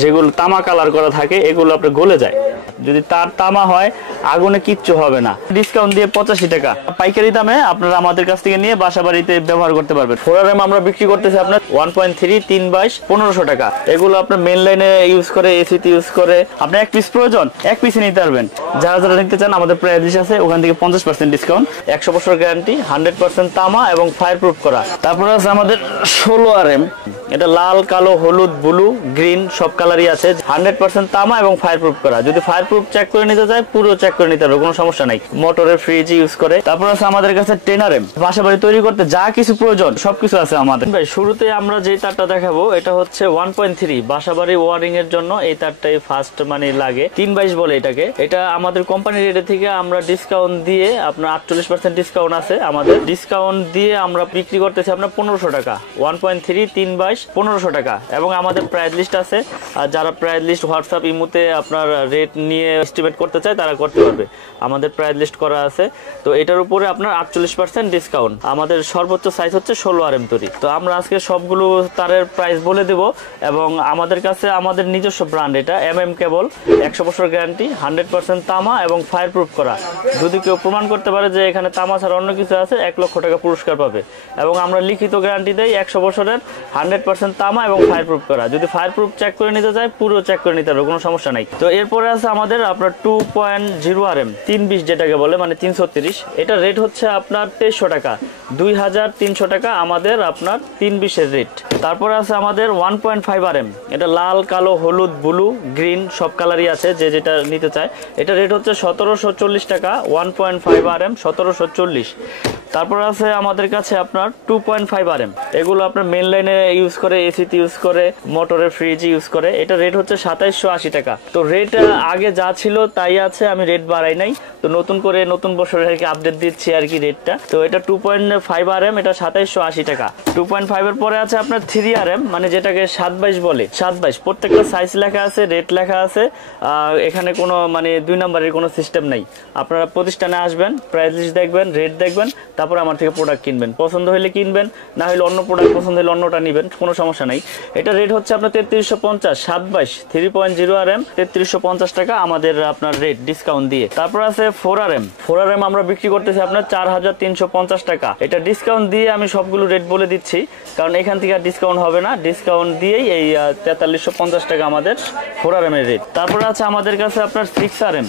যেগুলো তামা কালার করা থাকে এগুলো আপনার গলে যায়। যদি তার তামা হয় আগুনে কিচ্ছু হবে না। ডিসকাউন্ট দিয়ে 85 টাকা পাইকারি দামে আপনারা আমাদের কাছ থেকে নিয়ে বাসা বাড়িতে ব্যবহার করতে পারবেন। 4RM আমরা বিক্রি করতেছি আপনার 1.3 3/22 1500 টাকা। এগুলো আপনার মেন লাইনে ইউজ করে, এসিতে ইউজ করে। আপনি এক পিস প্রয়োজন এক পিসে নিতে পারবেন। যারা যারা নিতে চান আমাদের প্রাইস লিস্ট আছে, ওখান থেকে 50% ডিসকাউন্ট, 100 বছর গ্যারান্টি, 100% তামা এবং ফায়ার প্রুফ করা। তারপরে আছে আমাদের 16RM, এটা লাল, কালো, হলুদ, ব্লু, গ্রিন সব কালারই আছে। 100% তামা এবং ফায়ার প্রুফ করা। যদি ফায়ার প্রুফ চেক করে নিতে চায় পুরো চেক করে নিতে পারবে, কোনো সমস্যা নাই। মোটরের ফ্রিজ ইউজ করে। তারপর আছে আমাদের কাছে 10RM, বাসা বাড়ি তৈরি করতে যা কিছু প্রয়োজন সবকিছু আছে আমাদের। ভাই শুরুতে আমরা যে তারটা দেখাবো এটা হচ্ছে 1.3 বাসা বাড়ি ওয়ারিং এর জন্য। এই তারটাই ফার্স্ট মানে লাগে, 3/22 বলে এটাকে। এটা আমাদের কোম্পানি রেট থেকে আমরা ডিসকাউন্ট দিয়ে আপনার 48% ডিসকাউন্ট আছে আমাদের। ডিসকাউন্ট দিয়ে আমরা বিক্রি করতেছি আপনার 1500 টাকা। 1.3 3/22 1500 টাকা। এবং আমাদের প্রাইস লিস্ট আছে, আর যারা প্রাইস লিস্ট হোয়াটসঅ্যাপ ইমোতে আপনার রেট নিয়ে এস্টিমেট করতে চায় তারা করতে পারবে। আমাদের প্রাইস লিস্ট করা আছে। তো এটার উপরে আপনার 48% ডিসকাউন্ট। আমাদের সর্বোচ্চ সাইজ হচ্ছে 16RM তৈরি। তো আমরা আজকে সবগুলো তারের প্রাইস বলে দেব। এবং আমাদের কাছে আমাদের নিজস্ব ব্র্যান্ড, এটা MM কেবল, 100 বছর গ্যারান্টি, 100% তামা এবং ফায়ার প্রুফ করা। যদি কেউ প্রমাণ করতে পারে যে এখানে তামা ছাড়া অন্য কিছু আছে, 1 লক্ষ টাকা পুরস্কার পাবে। এবং আমরা লিখিত গ্যারান্টি দেই 100 বছরের, 100% তামা এবং ফায়ার প্রুফ করা। যদি ফায়ার প্রুফ চেক করে নিতে চায় পুরো চেক করে নিতে পারবে, কোনো সমস্যা নাই। তো এরপরে আছে আমাদের আপনার 2.0RM 320 যেটাকে বলে, মানে 330। এটা রেট হচ্ছে আপনার 2300 টাকা, 2300 টাকা আমাদের আপনার 320 এর রেট। তারপরে আছে আমাদের 1.5RM, এটা লাল, কালো, হলুদ, ব্লু, গ্রিন সব কালারই আছে, যে যেটা নিতে চায়। এটা রেট হচ্ছে 1740 টাকা, 1.5RM 1740। তারপর আছে আমাদের কাছে আপনার 2.5RM, এগুলো আপনার মেন লাইনে ইউজ করে, এসিতে ইউজ করে, মোটরের ফ্রিজ ইউজ করে। এটা রেট হচ্ছে 2780 টাকা। তো রেট আগে যা ছিল তাই আছে, আমি রেট বাড়াই নাই। তো নতুন করে নতুন বছরের আপডেট দিচ্ছি আর কি রেটটা। তো এটা 2.5RM, এটা 2780 টাকা। 2.5 এর পরে আছে আপনার 3RM, মানে যেটাকে 7/22 বলে। 7/22 প্রত্যেকটা সাইজ লেখা আছে, রেট লেখা আছে। এখানে কোনো মানে 2 নম্বরের কোনো সিস্টেম নাই। আপনারা প্রতিষ্ঠানে আসবেন, প্রাইস লিস্ট দেখবেন, রেট দেখবেন, তারপর আমার থেকে প্রোডাক্ট কিনবেন। পছন্দ হলে কিনবেন, না হলে অন্য প্রোডাক্ট পছন্দ হলে অন্যটা নেবেন, কোনো সমস্যা নাই। এটা রেট হচ্ছে আপনার 3350, 7/22 3.0RM 3350 টাকা আমাদের আপনার রেট ডিসকাউন্ট দিয়ে। তারপর আছে 4RM আমরা বিক্রি করতেছি আপনার 4350 টাকা। এটা ডিসকাউন্ট দিয়ে আমি সবগুলো রেট বলে দিচ্ছি, কারণ এখান থেকে আর ডিসকাউন্ট হবে না। ডিসকাউন্ট দিয়েই এই 4350 টাকা আমাদের 4RM এর রেট। তারপর আছে আমাদের কাছে আপনার 6RM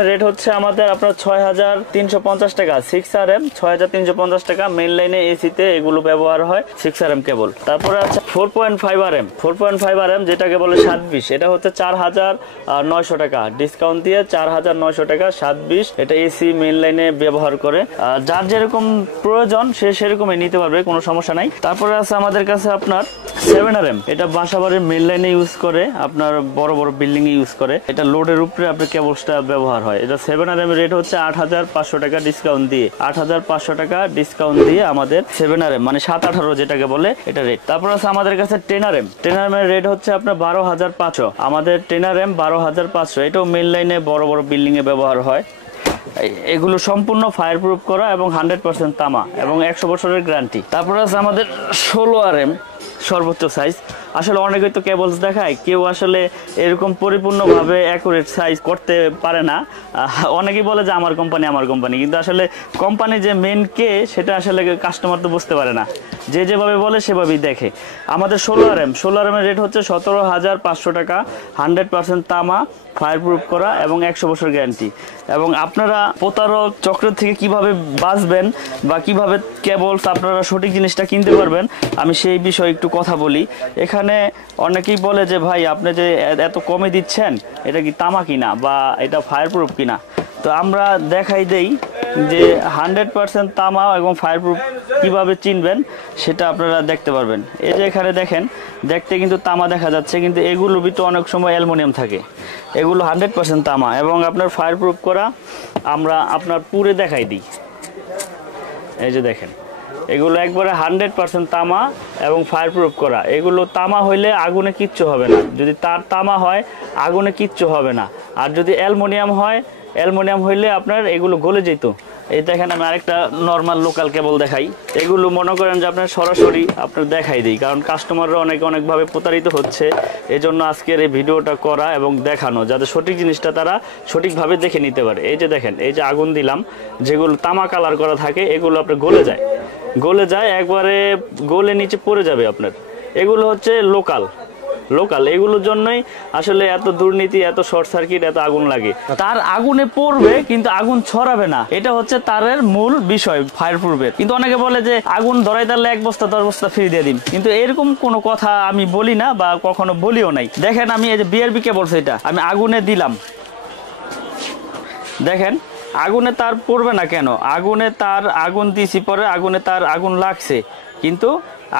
এর রেট হচ্ছে আমাদের আপনার 6350 টাকা। 6RM 6350 টাকা। মেন লাইনে এসিতে এগুলো ব্যবহার হয়, 6RM কেবল। তারপরে আছে 4.5RM যেটাকে বলে 720, এটা হচ্ছে 4900 টাকা। ডিসকাউন্ট দিয়ে 4900 টাকা, 720। এটা এসি মেন লাইনে ব্যবহার করে। যার যেরকম প্রয়োজন সে সেরকমই নিতে পারবে, কোনো সমস্যা নাই। তারপরে আছে আমাদের কাছে আপনার 7RM, এটা বাসাবাড়ির মেন লাইনে ইউজ করে, আপনার বড় বড় বিল্ডিং এ ইউজ করে। এটা লোডের উপরে আপনার কেবলসটা ব্যবহার হয়। এটা 7RM এর রেট হচ্ছে 8500 টাকা ডিসকাউন্ট দিয়ে। 8500 টাকা ডিসকাউন্ট দিয়ে আমাদের 7RM মানে 718 যেটাকে বলে এটা রেট। তারপর আছে আমাদের কাছে 10RM এর রেট হচ্ছে আপনার 12500। আমাদের 10RM 12500। এটাও মেন লাইনে বড় বড় বিল্ডিং এ ব্যবহার হয়। এগুলো সম্পূর্ণ ফায়ার প্রুফ করা এবং 100% তামা এবং 100 বছরের গ্যারান্টি। তারপর আছে আমাদের 16RM সর্বোচ্চ সাইজ। আসলে অনেকেই তো কেবলস দেখায়, কেউ আসলে এরকম পরিপূর্ণভাবে অ্যাকুরেট সাইজ করতে পারে না। অনেকেই বলে যে আমার কোম্পানি, কিন্তু আসলে কোম্পানি যে মেন কে সেটা আসলে কাস্টমার তো বুঝতে পারে না। যে যেভাবে বলে সেভাবেই দেখে। আমাদের 16RM এর রেট হচ্ছে 17500 টাকা, 100% তামা, ফায়ার প্রুফ করা এবং 100 বছর গ্যারান্টি। এবং আপনারা প্রতারক চক্রের থেকে কিভাবে বাঁচবেন বা কিভাবে কেবলস আপনারা সঠিক জিনিসটা কিনতে পারবেন, আমি সেই বিষয়ে একটু কথা বলি। এখানে অনেকেই বলে যে ভাই আপনি যে এত কমে দিচ্ছেন, এটা কি তামা কিনা বা এটা ফায়ার প্রুফ কিনা। তো আমরা দেখাই দেই যে 100% তামা এবং ফায়ার প্রুফ কীভাবে চিনবেন সেটা আপনারা দেখতে পারবেন। এই যে এখানে দেখেন, দেখতে কিন্তু তামা দেখা যাচ্ছে, কিন্তু এগুলো ভিতরে অনেক সময় অ্যালুমিনিয়াম থাকে। এগুলো 100% তামা এবং আপনার ফায়ার প্রুফ করা। আমরা আপনার পুরে দেখাই দিই। এই যে দেখেন, এগুলো একবারে 100% তামা এবং ফায়ার প্রুফ করা। এগুলো তামা হইলে আগুনে কিচ্ছু হবে না। যদি তার তামা হয় আগুনে কিচ্ছু হবে না। আর যদি অ্যালুমিনিয়াম হইলে আপনার এগুলো গলে যেত। এই দেখেন আমি আরেকটা নরমাল লোকাল কেবল দেখাই। এগুলো মনে করেন যে আপনার সরাসরি আপনার দেখাই দিই, কারণ কাস্টমাররা অনেকভাবে প্রতারিত হচ্ছে, এজন্য আজকের এই ভিডিওটা করা এবং দেখানো, যাতে সঠিক জিনিসটা তারা সঠিকভাবে দেখে নিতে পারে। এই যে দেখেন, এই যে আগুন দিলাম, যেগুলো তামা কালার করা থাকে এগুলো আপনার গলে যায় একবারে, গলে নিচে পড়ে যাবে আপনার। এগুলো হচ্ছে লোকাল, এগুলোর জন্যই আসলে এত দুর্নীতি, এত শর্ট সার্কিট, এত আগুন লাগে। তার আগুনে পড়বে কিন্তু আগুন ছড়াবে না, এটা হচ্ছে তারের মূল বিষয় ফায়ার প্রুফের। কিন্তু অনেকে বলে যে আগুন ধরাই দিলে 1 বস্তা 10 বস্তা ফ্রি দিয়ে দিন, কিন্তু এরকম কোনো কথা আমি বলি না বা কখনো বলিও নাই। দেখেন আমি এই যে বিআরবি কেবল, সেটা আমি আগুনে দিলাম, দেখেন আগুনে তার পড়বে না কেন? আগুনে তার আগুন দিছি, পরে আগুনে তার আগুন লাগছে, কিন্তু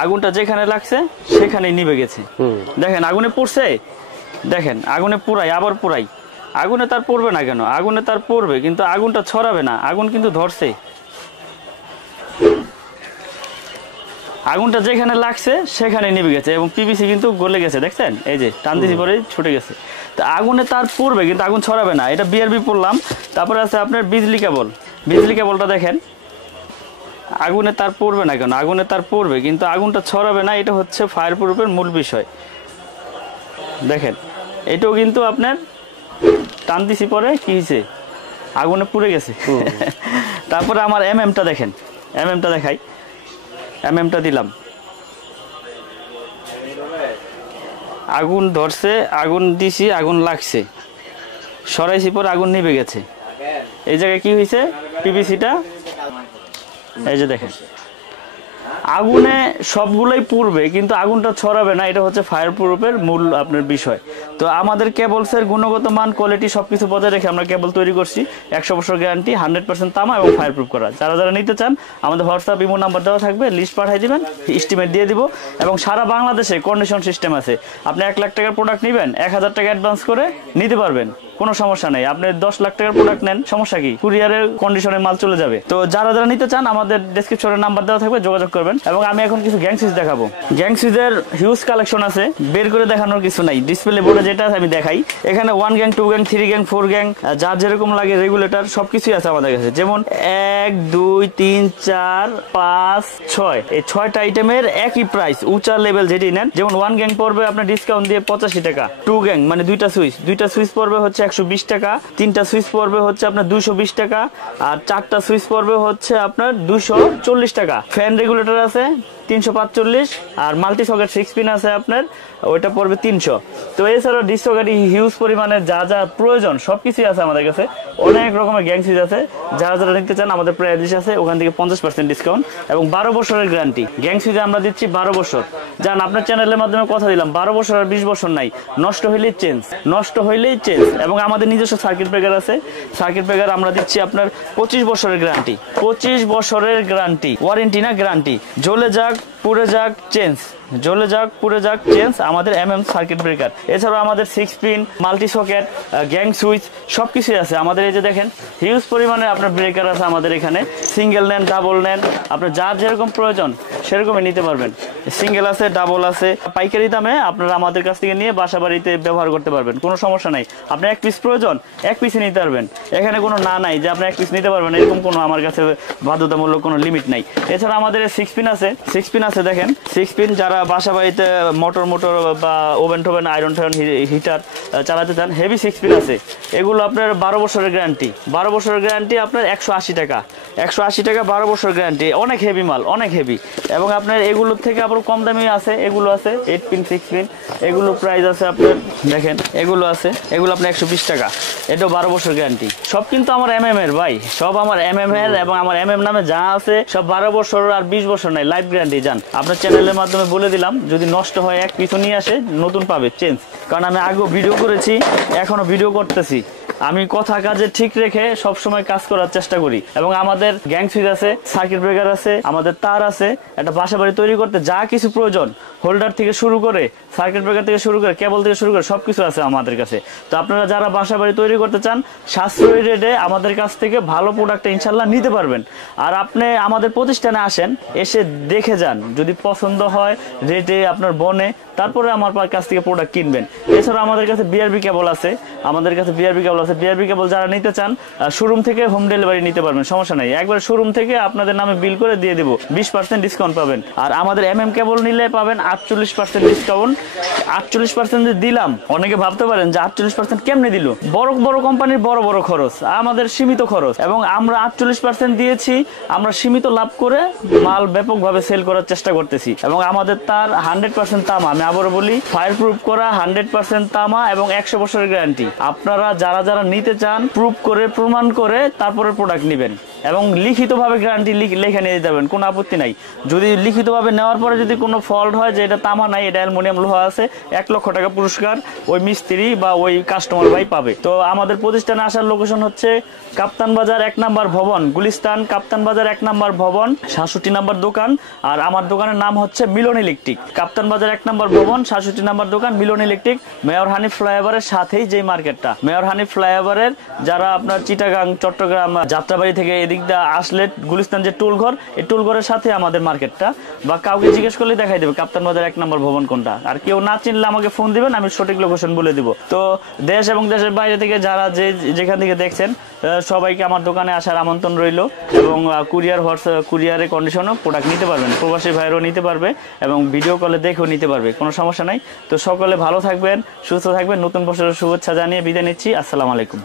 আগুনটা যেখানে লাগছে সেখানেই নিভে গেছে। দেখেন আগুনে পড়ছে, দেখেন আগুনে পুরাই, আবার পুরাই, আগুনে তার পড়বে না কেন? আগুনে তার পড়বে কিন্তু আগুনটা ছড়াবে না, আগুন কিন্তু ধরছে, আগুনটা যেখানে লাগছে সেখানে নিভে গেছে এবং পিভিসি কিন্তু গলে গেছে, দেখছেন এই যে টান দিছি পরে ছুটে গেছে। তো আগুনে তার পড়বে কিন্তু আগুন ছড়াবে না, এটা বিআরবি পড়লাম। তারপরে আছে আপনার বিজলি কেবলটা দেখেন, আগুনে তার পড়বে না কেন? আগুনে তার পড়বে কিন্তু আগুনটা ছড়াবে না, এটা হচ্ছে ফায়ার প্রুফের মূল বিষয়। দেখেন এটাও কিন্তু আপনার টান দিছি পরে কি হয়েছে, আগুনে পুড়ে গেছে। তারপরে আমার এমএমটা দেখেন, এমএমটা দেখাই, এমএমটা দিলাম, আগুন ধরছে, আগুন দিছি, আগুন লাগছে, সরাইছি পরে আগুন নিভে গেছে। এই জায়গায় কি হয়েছে, পিভিসিটা এই যে দেখেন, আগুনে সবগুলোই পুড়বে কিন্তু আগুনটা ছড়াবে না, এটা হচ্ছে ফায়ার প্রুফের মূল আপনার বিষয়। তো আমাদের কেবলসের গুণগত মান, কোয়ালিটি সবকিছু বজায় রেখে আমরা কেবল তৈরি করছি, 100 বছর গ্যারান্টি, 100% তামা এবং ফায়ার প্রুফ করা। যারা নিতে চান আমাদের হোয়াটসঅ্যাপ ইমো নাম্বার দেওয়া থাকবে, লিস্ট পাঠিয়ে দিবেন, এস্টিমেট দিয়ে দিব। এবং সারা বাংলাদেশে কন্ডিশন সিস্টেম আছে, আপনি 1 লাখ টাকার প্রোডাক্ট নেবেন, 1000 টাকা অ্যাডভান্স করে নিতে পারবেন, কোনো সমস্যা নেই। আপনি 10 লাখ টাকার প্রোডাক্ট নেন, সমস্যা কি, কুরিয়ারের কন্ডিশনে মাল চলে যাবে। তো যারা নিতে চান আমাদের ডেসক্রিপশনে নাম্বার দেওয়া থাকবে, যোগাযোগ করবেন। এবং আমি এখন কিছু গ্যাং সুইচ দেখাবো। গ্যাং সুইচের হিউজ কালেকশন আছে, বের করে দেখানোর কিছু নাই, ডিসপ্লে বোর্ডে যেটা আছে আমি দেখাই। এখানে 1 গ্যাং, 2 গ্যাং, 3 গ্যাং, 4 গ্যাং, যার যেরকম লাগে রেগুলেটর সবকিছুই আছে আমাদের কাছে। যেমন 1 2 3 4 5 6, এই 6টা আইটেমের একই প্রাইস, উঁচা লেভেল যেটি নেন। যেমন 1 গ্যাং পড়বে আপনার ডিসকাউন্ট দিয়ে 85 টাকা, 2 গ্যাং মানে দুইটা সুইচ পড়বে হচ্ছে 120 টাকা, 3টা সুইচ পড়বে হচ্ছে আপনার 220 টাকা, আর 4টা সুইচ পড়বে হচ্ছে আপনার 240 টাকা। ফ্যান রেগুলেটর আছে 345, আর মাল্টি সকেট 6 পিন আছে আপনার, ওইটা পড়বে 300। তো এছাড়াও ডিসকাউন্ট হিউজ পরিমাণে যা প্রয়োজন সবকিছুই আছে আমাদের কাছে, অনেক রকমের গ্যাং সুইচ আছে। যারা নিতে চান আমাদের প্রাইস আছে, ওখান থেকে 50% ডিসকাউন্ট এবং 12 বছরের গ্যারান্টি। গ্যাং সুইচে আমরা দিচ্ছি 12 বছর। যান আপনার চ্যানেলের মাধ্যমে কথা দিলাম, 12 বছর আর 20 বছর নাই, নষ্ট হইলেই চেঞ্জ। এবং আমাদের নিজস্ব সার্কিট ব্রেকার আছে, সার্কিট ব্রেকার আমরা দিচ্ছি আপনার 25 বছরের গ্যারান্টি, 25 বছরের গ্যারান্টি, ওয়ারেন্টি না গ্যারান্টি। জ্বলে যাক পুড়ে যাক চেঞ্জ, আমাদের সার্কিট ব্রেকার। এছাড়াও আমাদের 6 pin, multi socket, gang switch সবকিছুই আছে আমাদের। এই যে দেখেন হিউজ পরিমাণে আপনার ব্রেকার আছে আমাদের এখানে, সিঙ্গেল নেন, ডাবল নেন, আপনার যার যেরকম প্রয়োজন সেরকমই নিতে পারবেন। সিঙ্গেল আছে, ডাবল আছে, পাইকারি দামে আপনারা আমাদের কাছ থেকে নিয়ে বাসা বাড়িতে ব্যবহার করতে পারবেন, কোনো সমস্যা নাই। আপনার 1 পিস প্রয়োজন 1 পিসই নিতে পারবেন, এখানে কোনো নাই যে আপনি 1 পিস নিতে পারবেন, এরকম কোনো আমার কাছে বাধ্যতামূলক কোনো লিমিট নাই। এছাড়া আমাদের 6 পিন আছে, দেখেন 6 পিন, যারা বাসা বাড়িতে মোটর বা ওভেন টোভেন, আয়রন হিটার চালাতে চান, হেভি 6 পিন আছে। এগুলো আপনার 12 বছরের গ্যারান্টি, আপনার 180 টাকা, 12 বছর গ্যারান্টি, অনেক হেভি মাল, অনেক হেভি। এবং আপনার এগুলোর থেকে আবার কম দামি আছে, এগুলো আছে 8 পিন, 6 পিন, এগুলো প্রাইস আছে আপনার, দেখেন এগুলো আছে, এগুলো আপনার 120 টাকা, এটাও 12 বছর গ্যারান্টি। সব কিন্তু আমার MM এর ভাই, সব আমার MM এর, এবং আমার MM নামে যা আছে সব 12 বছর আর 20 বছর নাই, লাইফ গ্যারান্টি। যান আপনার চ্যানেলের মাধ্যমে বলে দিলাম, যদি নষ্ট হয় 1 পিছু নিয়ে আসে, নতুন পাবে চেঞ্জ। কারণ আমি আগেও ভিডিও করেছি, এখনো ভিডিও করতেছি, আমি কথা কাজে ঠিক রেখে সব সময় কাজ করার চেষ্টা করি। এবং আমাদের গ্যাং সুইচ আছে, সার্কিট ব্রেকার আছে, আমাদের তার আছে, একটা বাসা বাড়ি তৈরি করতে যা কিছু প্রয়োজন, হোল্ডার থেকে শুরু করে, সার্কিট ব্রেকার থেকে শুরু করে, কেবল থেকে শুরু করে সবকিছু আছে আমাদের কাছে। তো আপনারা যারা বাসা বাড়ি তৈরি করতে চান, সাশ্রয়ী রেটে আমাদের কাছ থেকে ভালো প্রোডাক্ট ইনশাল্লাহ নিতে পারবেন। আর আপনি আমাদের প্রতিষ্ঠানে আসেন, এসে দেখে যান, যদি পছন্দ হয় রেটে আপনার বনে, তারপরে আমার কাছ থেকে প্রোডাক্ট কিনবেন। এছাড়া আমাদের কাছে বিআরবি কেবল আছে, বিআরবি কেবল যারা নিতে চান শোরুম থেকে হোম ডেলিভারি নিতে পারবেন, সমস্যা নাই। একবার শোরুম থেকে আপনাদের নামে বিল করে দিয়ে দেবো, 20% ডিসকাউন্ট পাবেন। আর আমাদের কেবল নিলে পাবেন 48% ডিসকাউন্ট। 48% দিলাম, অনেকে ভাবতে পারেন যে 48% কেমনে দিল, বড় বড় কোম্পানির বড় বড় খরচ, আমাদের সীমিত খরচ, এবং আমরা 48% দিয়েছি। আমরা সীমিত লাভ করে মাল ব্যাপকভাবে সেল করার চেষ্টা করতেছি, এবং আমাদের তার 100% তামা, আমি আবারও বলি, ফায়ার প্রুফ করা 100% তামা এবং 100 বছরের গ্যারান্টি। আপনারা যারা নিতে চান প্রুফ করে প্রমাণ করে তারপরে প্রোডাক্ট নেবেন, এবং লিখিতভাবে গ্যারান্টি লিখে নিয়ে যাবেন, কোনো আপত্তি নাই। যদি লিখিতভাবে নেওয়ার পরে যদি কোনো ফল্ট হয় যে এটা তামা নাই, এটা অ্যালুমিনিয়াম লোহা আছে, 1 লক্ষ টাকা পুরস্কার ওই মিস্ত্রি বা ওই কাস্টমার ভাই পাবে। তো আমাদের প্রতিষ্ঠানে আসার লোকেশন হচ্ছে কাপ্তান বাজার 1 নম্বর ভবন, গুলিস্তান কাপ্তান বাজার 1 নম্বর ভবন, 67 নম্বর দোকান। আর আমার দোকানের নাম হচ্ছে মিলন ইলেকট্রিক। কাপ্তান বাজার 1 নম্বর ভবন, 67 নম্বর দোকান, মিলন ইলেকট্রিক। মেয়র হানিফ ফ্লাইওভারের সাথেই যে মার্কেটটা, মেয়র হানিফ ফ্লাইওভারের যারা আপনার চিটাগাং, চট্টগ্রাম, যাত্রাবাড়ি থেকে এদিক দিয়ে আসলে গুলিস্তান যে টুলঘর, এই টুলঘরের সাথে আমাদের মার্কেটটা, বা কাউকে জিজ্ঞেস করলে দেখাই দেবে কাপ্তান বাজার 1 নম্বর ভবন কোনটা। আর কেউ না চিনলে আমাকে ফোন দিবেন, আমি সঠিক লোকেশন বলে দিব। তো দেশ এবং দেশের বাইরে থেকে যারা যেখান থেকে দেখছেন সবাইকে আমার দোকানে আসার আমন্ত্রণ রইল, এবং কুরিয়ারের কন্ডিশনও প্রোডাক্ট নিতে পারবেন, প্রবাসী ভাইরাও নিতে পারবে, এবং ভিডিও কলে দেখেও নিতে পারবে, কোনো সমস্যা নাই। তো সকলে ভালো থাকবেন, সুস্থ থাকবেন। নতুন বছরের শুভেচ্ছা জানিয়ে বিদায় নিচ্ছি। আসসালামু আলাইকুম।